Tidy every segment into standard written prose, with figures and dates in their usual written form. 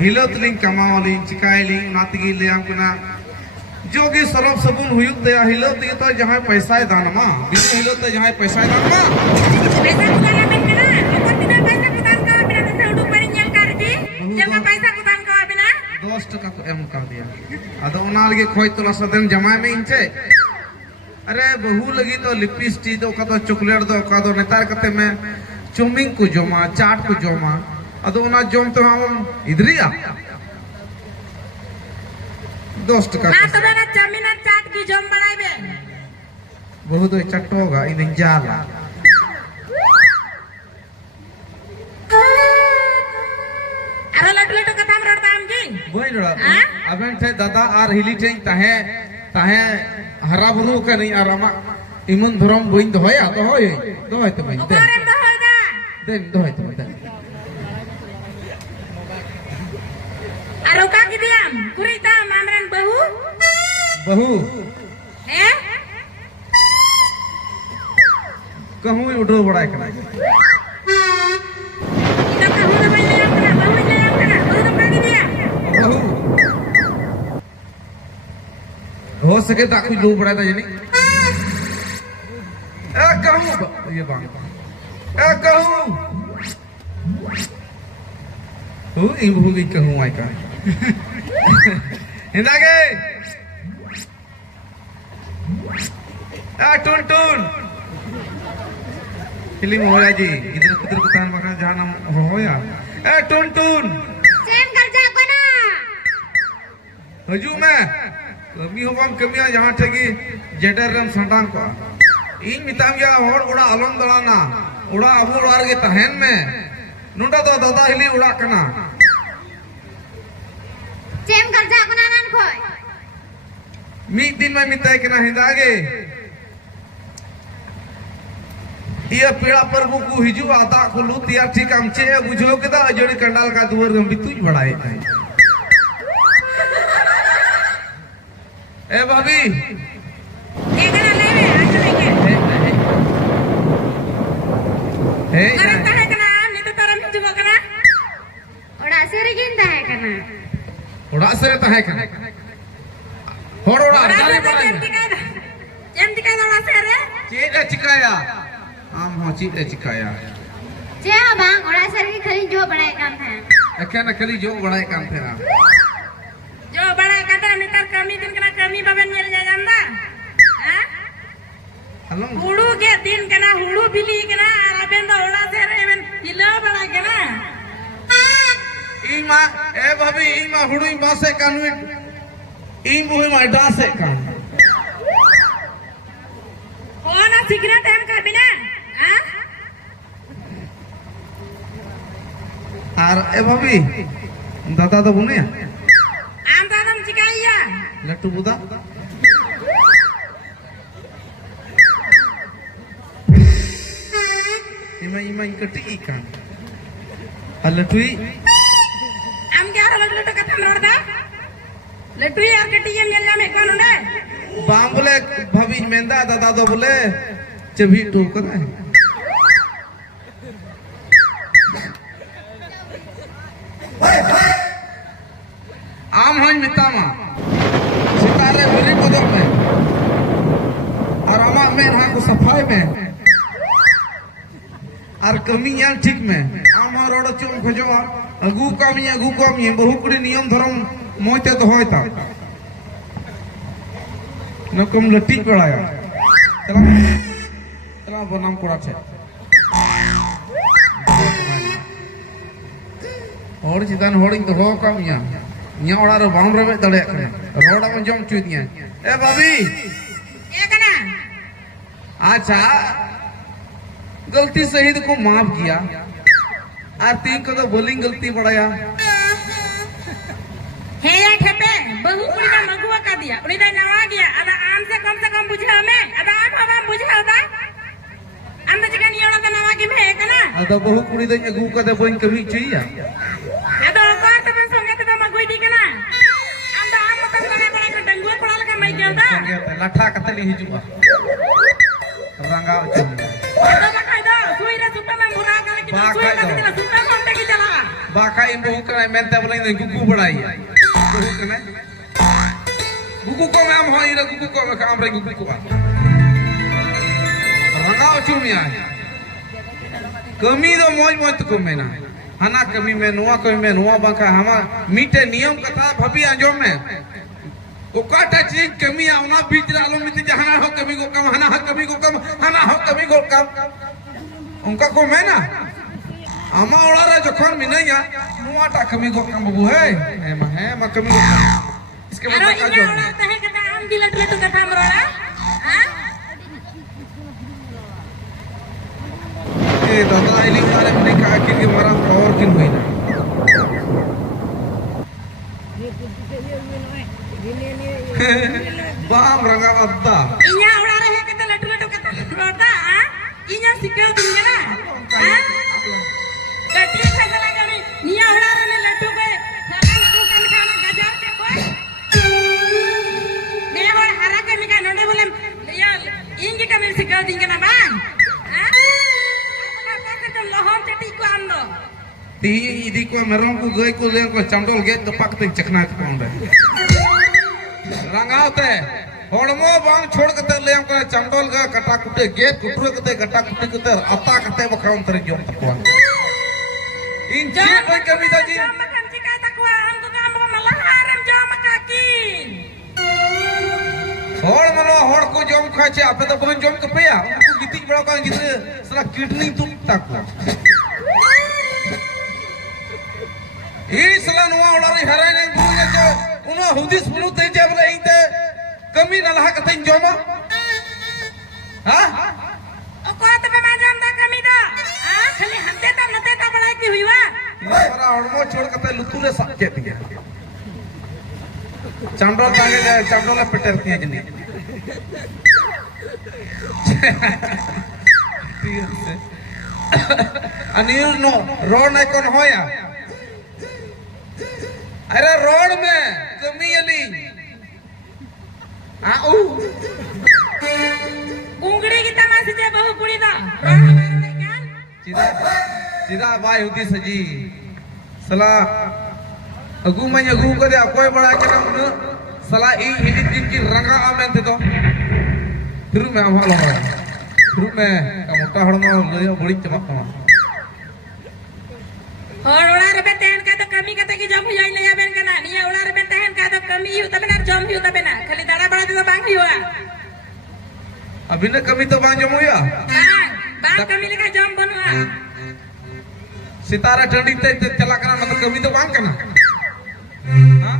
हिलोत लिंग कमावली चिकायली नातगी लेम कना जोगी सरफ सबुन हुयुक दया हिलोत तो जहां पैसा दानमा बिन हिलोत जहां पैसा दानमा पैसा कुदाना में कना अपन बिना पैसा कुदान का बिना से उडू पर nyal कर दी जब पैसा कुदान का बिना 10 टका को एम कर दिया अदो उनाल के खोय तोला सदन जमा में इंचे अरे बहु लगी तो लिपस्टिक दो का तो चॉकलेट दो का तो नेतार कते में चौमिन को जमा चाट को जमा अदो उना जम तो हम इधरिया 10 टका ना तो ना चौमिन और चाट की जम बनाइबे बहुत चट्टोगा इन जाला अरे लटलटो कथा हम रडता हम की बोई रडा अबन थे दादा आर हिली थे ताहे ताहे हरा बुरु का नहीं आरामा इमन धरम बोइन दोया तो होय दोय तो बोइन ओकरे में होय दा देन दोय तो बोइन अरे का की दियाम कुरीता मामरन बहू बहू हैं कहूं उठो बड़ा कना इधर कहूं ना मैं ले आम कना बहू ले आम कना बहू तो का की दिया बहू हो सके तो कोई लोग बड़ा था जनी ए कहूं ये बांग ए कहूं तू इन बहू की कहूं आई का हिंदा के टुन टुन फिल्म होया जी इधर किधर कुतान बका जहां नाम होया ए टुन टुन चैन कर जा बना हजू में कमी होबम कमिया जहां ठेगी जेडर रम संडान को इन मिताम या और उड़ा अलम दलाना उड़ा अबू उड़ार के तहन में नुंडा तो दादा हिली उड़ा कना चैन कर जा बना नन खोय मी दिन में मिताय कना हिंदागे ये पीड़ा प्रभु को हिजू आता को लू तिया ठीक हम चे बुझो के दा अजोड़ी कंडाल का दुवर गम बितुज बढ़ाए थे ए भाभी ये कना लेवे आज लेके हे करता है कना नहीं तो तरम जुबो कना ओड़ा सेरी गिंदा है कना उड़ा से रहता है कना होड़ उड़ा डाले पड़ा चैन टिका ओड़ा सेरे चीज चिकाया आम हो चीज चिकाया जे बांग ओड़ा सेरी खली जो बनाए काम था अखे न खली जो बड़ाए काम थे ना जो बनाए काम था मितर कमी दिन कना कमी बबन मिल जा जानदा हां हेलो हुड़ू के दिन कना हुड़ू बिली कना आबेन तो ओड़ा सेरे एवन हिलो बड़ा कना ईमा ए भाभी ईमा हुड़ुई बासे कानू ई मुहे मा डासे कान कौन सिगरेट हम का बिना हां आर ए भाभी दादा तो बुने आम दादम चिकाइया लट्टू बुदा इमा इनकटी कान लट्टू आम क्या लट्टू कथा रोडदा लट्टू यार कटिया मेला में कौन उड़े बाम बोले भाभी मेंदा दादा तो बोले चबी टोक है आम हन मितामा सितारे मेरी बदल में और अमा में ना को सफाई में और कमी यार ठीक में आम रोड चोम खजो अगू कामी बहु कुड़ी नियम धर्म मोते तो होता नकम लट्टी पड़ाया चला चला बनाम कोड़ा छे और चितान होड़िंग तो हो कामिया न्या ओड़ा रो बाम रे दड़े कने रोड़ा में जम चुदिया ए भाभी ए कना अच्छा गलती सही को माफ किया और तीन को तो बोलिंग गलती बढ़ाया हे या ठेपे बहु कुड़ी ना मगुआ का दिया उड़ी दा नवा गया अदा आम से कम बुझा में अदा आम हवा बुझा दा आम तो जगह नियोड़ा दा नवा की में कना अदा बहु कुड़ी दा गु का दे बोइन कमी चाहिए अदा कार तो संगे तो मगुई दी कना आम दा आम मत कने बड़ा के डंगुआ पड़ा लगा मैं क्या दा लाठा कतली हिजुआ रंगाव चल अदा बकायदा सुई रे सुता में मुरा का की सुई का सुता में की चला बाका इन बहु कना मेनते बोले इन गुगु बड़ाई बहु कना गुगु को मैं हम होई रे गुगु को मैं काम रे गुगु को रंगाओ चुमिया कमी दो मोज मोज को मेना हना कमी में नुआ बाका हमा मीटे नियम कथा भबी आजो में ओकाटा चीज कमी आउना बीच आलो मिति जहाना हो कमी को कम हना हो कमी को कम हना हो कमी को कम उनका को मैं ना आमा ओड़ा जखन मिनैया नुआटा कमी को कम बाबू है मा कमी को कम इसके बाद का जो ओड़ा तहे कथा आम दिलट ले तो कथा मरोड़ा हां ए दादा आइली मारे में का कि मारा और किन होई ना बाम रंगा अद्दा इया ओड़ा रहे के लटू लटू कथा रोटा हां इया सिक्के दिन ना हां कटी फैसला करी निया ओड़ा रहे लटू के खाना को कन खाना गजार के कोई मेरे बोल हरा के मिका नोडे बोले या इंगी का मेरे सिक्के दिन ना बा हां आपका का तो लोहम चटी को आंदो ती इदी को मरों को गई को ले को चंडोल गेट तो पक तक चखना तो पाउंड रंगावते होड़मो बांग छोड़ कते ले हम करे चंडोल का कटा कुटे गेट कुटरे कते कटा कुटे कते अता कते बखा अंतर जो तकवा इन जी कोई कमी दा जी मकन चिका तकवा हम तो काम को मलहारम जो मकाकिन होड़ मनो होड़ को जोम खाचे आपे तो बहन जोम कपेया उनको गिती बड़ा का गिते सला किडनी तुम तकवा ई सला नुआ उड़ारी हराय ने बुने जो उनो हुदिस बुनु ते जब ले इते कमी नलहा कते जोमा हां ओ को तो मैं जाम दा कमी दा हां खाली हंते ता नते ता बड़ा की हुईवा हमारा हड़मो छोड़ कते लुतुले सब के दिया चंडोल तागे जाए चंडोल पेटर किए जनी अनिल नो रोड नहीं कौन होया अरे रोड में कमी अली आऊ गुंगड़ी की तमाशे जे बहु कुड़ी दा सीधा सीधा भाई होती सजी सला अगु मैं अगु को दे कोई बड़ा के नाम न सला ई हिली दिन की रंगा आमें थे तो फिर मैं हमारा फिर मैं मोटा हड़मा ले बड़ी चमक कमा और ओड़ा रे बेटन का तो कमी कते की जम होई नहीं आबेन कना नी ओड़ा रे बेटन का तो कमी हो तबे ना जम भी हो तबे ना खाली दाड़ा बड़ा तो बांग ही होआ अभी न कमी तो बांग जम होया हां बांग कमी लेका जम बनवा सितारा ठंडी ते चला करना मतलब कमी तो बांग करना हां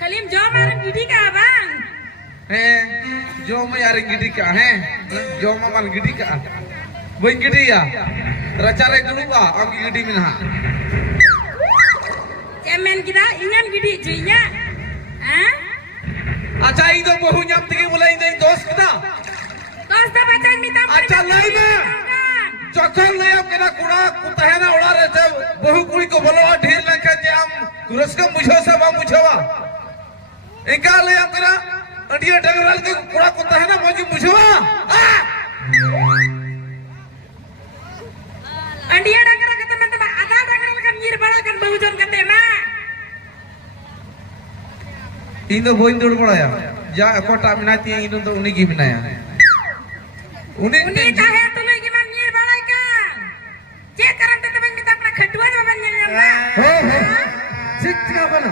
खाली जम मार गिडी का बांग है जो मैं यार गिडी का है जो मामल गिडी का वही गिडी या रचारे दुलुबा अब गिडी मिना चेमन गिदा इनम गिडी जुइया हां अच्छा ई तो बहु न्याम तकी बोला ई दोस्त किदा दोस्त बचन मिता अच्छा लाई में जखन ले अब केना कुड़ा कुतहे ना उड़ा रे जब बहु कुड़ी को बोलो ढेर लखे जे हम कुरस्कम बुझो से बा बुझवा एका ले अब केना अडियो डंगरल के कुड़ा कुतहे ना मजी बुझवा अंडिया डंगरा कते में तमा आधा डंगरा का मीर बड़ा कर बहुजन कते मा इन तो बोइन दौड़ पड़ा जा कोटा मिनाती इन तो उन्हीं की मिनाया उन्हीं का है तुम्हें की मन मीर बड़ा का जे करम ते तबन की अपना खटुआ में बन जाना हो ठीक का बना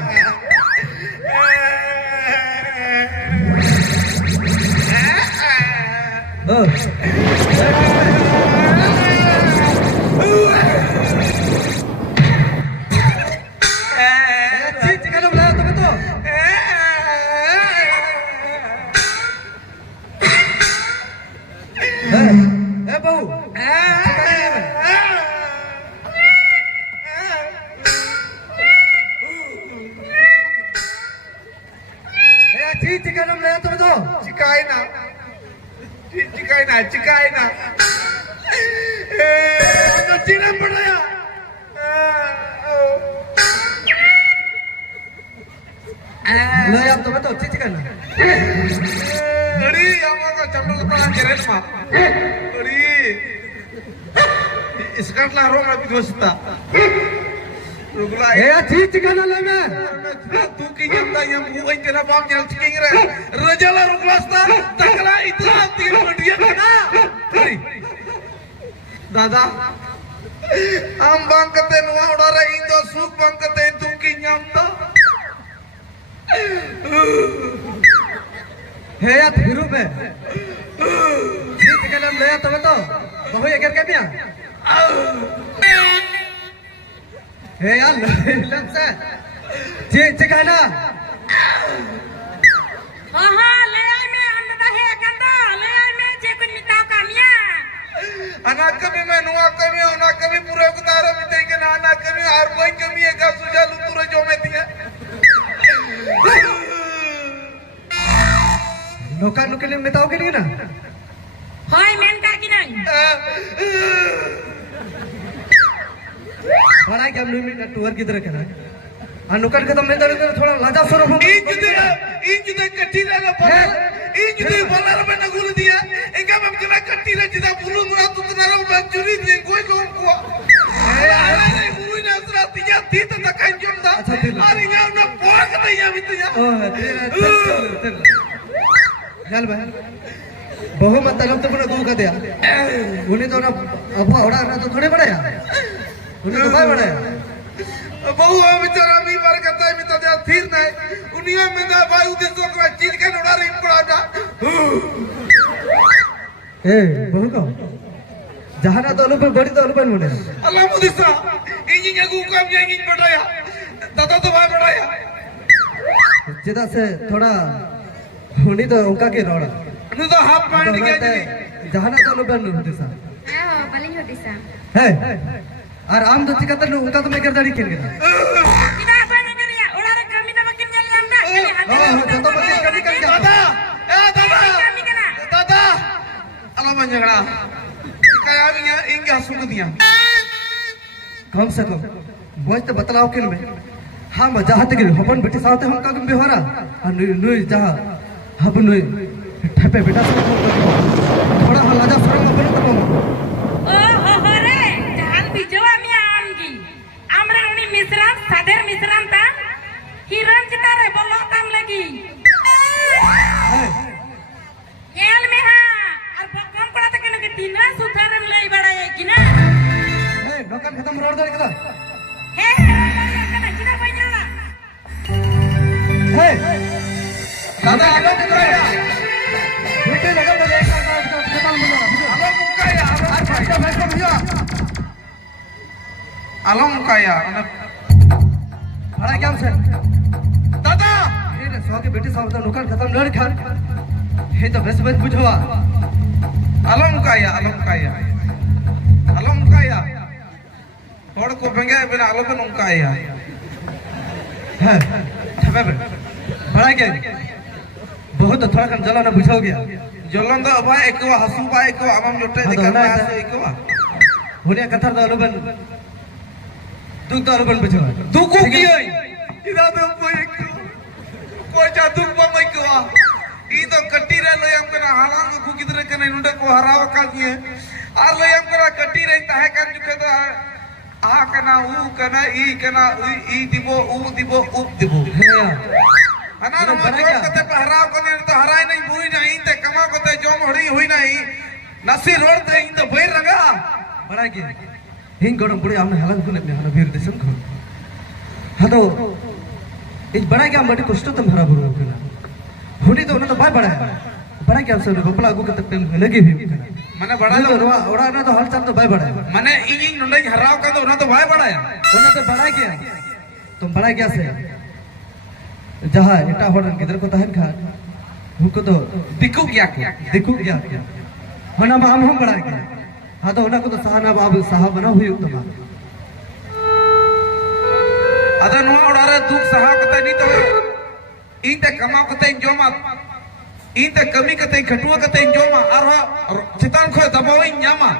चिकाई ना चिरम पड़ाया ले अब तो बताओ चिकन अरे हमको चंडू को पड़ा जरेल मा अरे इसका ला रो में दोस्ता रुगला ए चीज चिकन ले में तू की जमदा यम बुई जना बाम जल चिकिंग रे रजला रुगलास्ता तकला इतना तीन मटिया ना दादा हम बांकते नुआ उड़ा रे इन दो सुख बांकते तू की जमदा हे या थिरु पे चीज चिकन ले तब तो बहु एकर के बिया हे यार लम से चीज चिकन हां ले आई में अंडा है गंदा ले आई में जे कुछ मिटाओ कामिया अना कभी मैं नुआ कभी ओना कभी पूरे उतारो मिटे के ना ना कभी और कोई कमी है का सुजा लुतुरे जो में दिया नौका नुकले में बताओगे नहीं ना होय मेन का कि नहीं बड़ा क्या मिनट टूर किधर करा अनुकन खत्म नहीं दर थोड़ा लाजा सर हो इन जुदे कट्टी रे पर इन जुदे बलर में नगुल दिया इनका हम कना कट्टी रे जिदा बुलु मुरा तुतना रो मंजूरी दे कोई को को ए आला नहीं बुई नसरा तिया थी तो तकान जमदा अरे या न पोक नहीं या बितया ओ तेरा चल भाई बहु मतलब तो बड़ा गो का दिया उन्हें तो ना अब औड़ा ना तो थोड़े बड़ा यार उन्हें तो भाई बड़ा यार बहु बेचारा मी बार करता है मिता जा फिर नहीं उनिया में ना भाई उद्देश्य को चीज के नोड़ा रिम पड़ा जा ए बहु का जहां ना तो अनुपन बड़ी तो अनुपन होने अल्लाह मुदिसा इंजिन को काम या इंजिन बढ़ाया दादा तो भाई बढ़ाया जिदा से थोड़ा होनी तो उनका के रोड़ा नु तो हाफ पैंट के जहां ना तो अनुपन होते सा हां बलिंग होती सा है और आम तो चिकन तो उनका तो मैं कर दाड़ी खेल गया किना बने करिया ओड़ा रे कमी तो बकिन जल लंदा हां तो मैं कभी कर गया दादा ए दादा कमी कना दादा अल्लाह मन झगड़ा काया गया इंगे हसुक दिया कम से कम बोझ तो बतलाओ किन में हां मजा हाथ के हपन बेटी साथ हम का बेहरा और नुई जहां हब नुई ठपे बेटा से थोड़ा हलाजा सरम अपन तो ओ हो रे जान बिजवा मी आमगी हमरा उनी मिश्रण सादेर मिश्रण ता हिरन चिता रे बोलो काम लगी येल में हां और कौन पड़ा तक के तीन सुथारन लई बड़ा है कि ना ए नौकर खत्म रोड दे कदा हे कना चिना बजला हे दादा आगे तो रहा बेटे लगा तो एक खत्म हो गया अल्लाह मुकाया अच्छा भाई को भैया अल्लाह मुकाया बड़ा क्या से दादा ये सो के बेटे साहब तो नौकर खत्म लड़ खा हे तो बस बुझवा अल्लाह मुकाया और को बंगे बिना अल्लाह को मुकाया है ठबे बड़ा क्या बहुत थोड़ा कम जला ना बुझाओ गया जलन दो भाई एक हसु भाई एक आमम जोटे दिखा हसु एक होने कथा तो अनुबन दुख तो अनुबन बुझवा दुख को की इदा दो कोई जा दुख बम को ई तो कट्टी रे लो हम कना हालांग को किधर कने नुडे को हराव का दिए आर लो हम कना कट्टी रे ताहे कर जुके तो आ कना ऊ कना ई कना ई दिबो ऊ दिबो उ दिबो अना न जोर कते पहराव कने तो हराय नहीं बुई नहीं ते कमा कते जोम हड़ी हुई नहीं नसी रोड ते इन तो भई रंगा बड़ा के हिंग गडम बुड़ी हमने हलन को ने हना भीर देसन को हतो इस बड़ा के हम बड़ी कष्ट तुम हरा बुरो कना होनी तो ना तो बाय बड़ा क्या से बपला को कते लगी भी माने बड़ा तो ओड़ा ना तो हलचल तो बाय बड़ा माने इन नुंडे हराव का तो ना तो भाई बड़ा है ओना तो बड़ा क्या तुम बड़ा क्या से जहां एटा होडन गिदर को तहन खा हुको तो दिकु गया होना हम बड़ा के हां तो होना को तो सहाना बाबू साहब बना हुई तो अदा नो ओडारे दुख सहा कते नी तो इन ते कमा कते जोमा इन ते कमी कते खटुआ कते जोमा और चितान खो दबाव न्यामा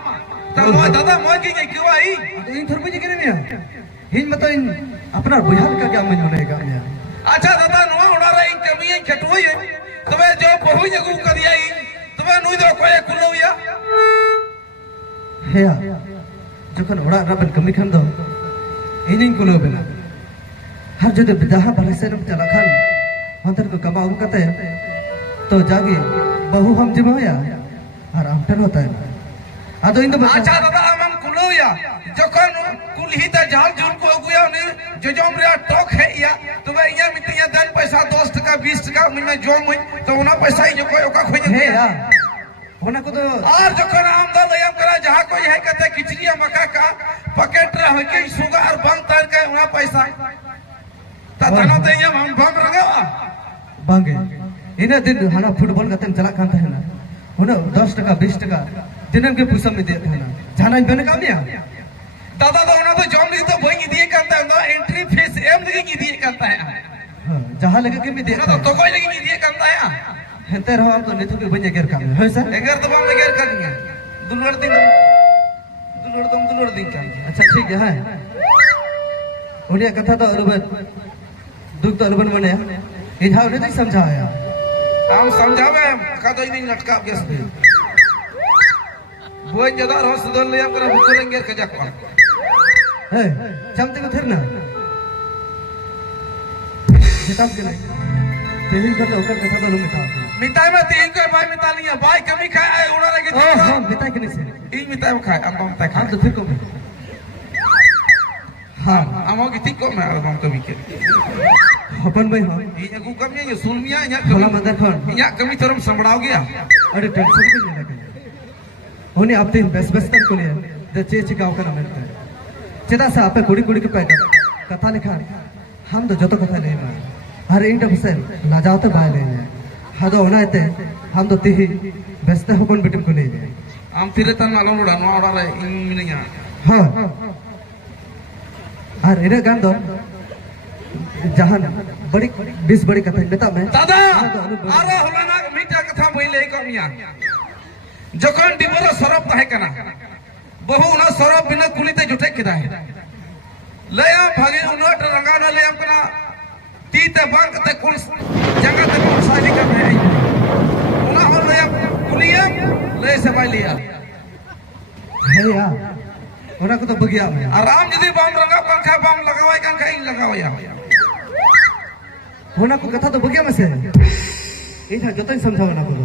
तो दादा मौज की क्यों आई तो इन थरपे के ने हिन मत इन अपना बुझाल का क्या मन होनेगा अच्छा दादा नो ओडारे इन कमी खटुआ ये तबे जो बहु जगु करिया इन तबे नुई दो कोय कुलोया हेया जखन ओड़ा रबन कमी खन दो इनिंग कुलो बेना हर जो जहाँ बाहर से चला खान अंतर को कमा कते तो जागे बहु हम जिमाया और हम टन होता है आदो इन तो अच्छा दादा हम कुलोया जखन कुलही त जाल जुल को अगुया ने जजम रे टॉक है या तो वे या मितिया दन पैसा 10 टका 20 टका में जोम हुई तो उना पैसा ही जो कोई ओका खोज है या होना को तो और जखन हम दल हम करा जहां कोई है कते खिचड़िया मका का पकेट रह के सुगार बंद तर के उना पैसा त तना ते हम बम रंगवा बांगे इन दिन हना फुटबॉल कते चला खान था ना होना 10 टका 20 टका दिनम के पुसम में देता ना जाना बने काम या दादा तो उना तो जॉम नहीं तो वही दिए करता है ना एंट्री फीस एम लगी की दिए करता है जहां लगे के भी देता तो कोई लगी नहीं दिए करता है हेते रहो हम तो नेतु के बने गेर काम है सर एगर तो हम गेर कर दिए दुलड़ दिन का अच्छा ठीक है उन्हें कथा तो अनुबन दुख तो अनुबन बने इधा उन्हें नहीं समझाया हम समझावे का तो नहीं लटका गेस पे वो जदा रोस दल ले हम बुकरेंगे के जाक है चमते को थिर ना किताब के नहीं तेरी कर लो कर कथा तो मिटा मिटाई में तीन को भाई मिटा लिया भाई कमी खाए आए उड़ा लगे ओ हां मिटाई के नहीं से ई मिटाई में खाए हम मिटाई हां खाए तो फिर को हां हम की ठीक को मैं हम कभी के अपन भाई हां ई को कमी ये सुनमिया या भला मदर खान या कमी तरम संभड़ाओ गया अरे टेंशन के नहीं लगे उन्हें अब तीन बस बस तक को लिए द चेची गांव का नाम है चेता सा आपे कुड़ी कुड़ी के पैदा कथा लिखा हम तो जतो कथा नहीं मार हर इंट बसे ना जाओ तो बाय ले हादो होना है हम तो तीही बेस्ते होकन बिटिम को नहीं हम फिरे तन आलम उड़ा नो उड़ा रे इन मिनिया हां और इने गान दो जहान बड़ी 20 बड़ी कथा बता मैं दादा आरो होलाना मीठा कथा बोले कमिया जखन डिबरा सरप ताहे कना बहु ना सरप बिना कुलिते जुटे किदा है लया भागे उनट रंगाना ले हम कना तीते बांग ते कुल जगह ते को साजी कर है उना हो लया कुलिया ले से भाई लिया है यार ओना को तो बगिया में आराम जदी बम रंगा पंखा बम लगावाई कान खाई लगावया होना को कथा तो बगिया में से इथा जतन समझाओ ना करो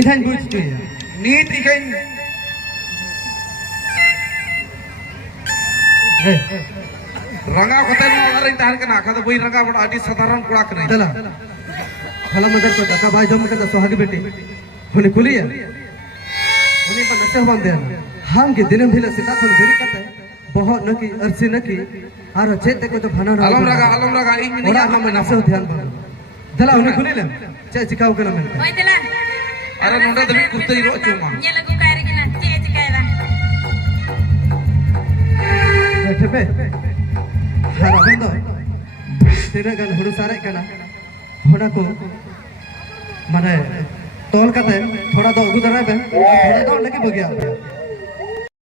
इथा बुझ चाहिए नीत इकन रंगा कते नो अरे तार के नाखा तो वही रंगा बड़ा आदि साधारण कुड़ा करे चला फला मदर को दका भाई जम के सुहाग बेटी होने कुलिया होने पर नसे हम दे हम के दिन भिले सीता थन भेरी कते बहुत न की अरसी न की आर चेते को तो भाना अलम लगा इन मिनी ओला हम नसे ध्यान बन चला होने कुलिया चे चिकाओ के ना मैं ओय चला अरे नोंडा दबी कुत्ते रो चुमा ये लगू कारे के ना चे चिकायला ठेपे हारा बंदो तेरे गन हुडु सारे कना होना को माने तोल कते थोड़ा दो उगु दरा बे थोड़ा दो लेके बगिया